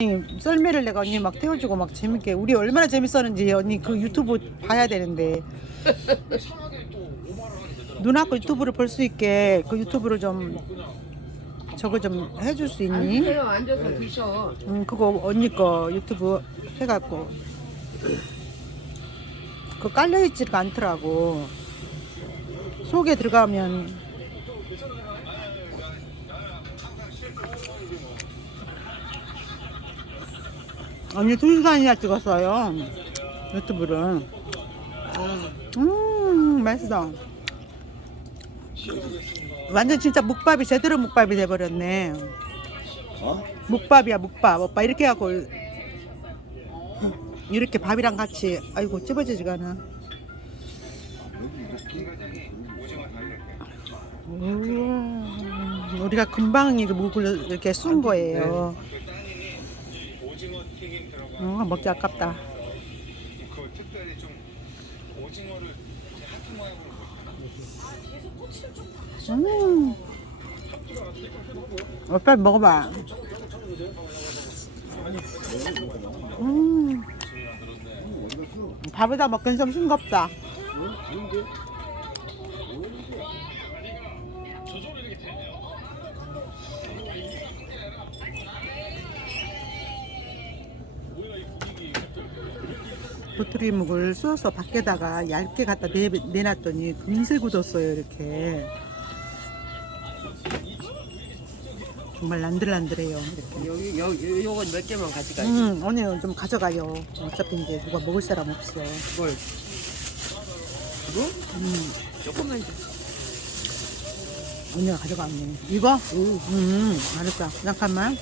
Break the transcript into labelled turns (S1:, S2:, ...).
S1: 언니, 썰매를 내가 언니 막 태워주고 막 재밌게 우리 얼마나 재밌었는지 언니 그 유튜브 봐야 되는데 누나 거 유튜브를 볼 수 있게 그 유튜브를 좀 저거 좀 해줄 수 있니?
S2: 앉아서 드셔.
S1: 음 그거 언니 거 유튜브 해갖고 그 깔려 있지가 않더라고 속에 들어가면 언니 두 시간이나 찍었어요. 유튜브를. 음 맛있어. 완전 진짜 묵밥이 제대로 묵밥이 돼버렸네.
S3: 어?
S1: 묵밥이야 묵밥. 오빠 이렇게 하고 이렇게 밥이랑 같이. 아이고 찝어지지가 않아. 우와, 우리가 금방 이거 묵을 이렇게 쓴 거예요
S4: 오징어 튀김 들어간
S1: 어, 먹기 아깝다.
S4: 그 특별히 좀 오징어를 하트 모양으로
S1: 음. 오빠 먹어봐. 음. 밥에다 먹긴 좀 싱겁다 도토리묵을 쏘서 밖에다가 얇게 갖다 내, 내놨더니 금세 굳었어요 이렇게 정말 난들난들해요 이렇게
S2: 여기 여 요건 몇 개만 가져가.
S1: 음, 오늘 좀 가져가요 어차피 이제 누가 먹을 사람 없어
S2: 뭘? 이거?
S1: 음,
S2: 조금만 줘.
S1: 언니가 가져갔네 이거? 음, 알았어 잠깐만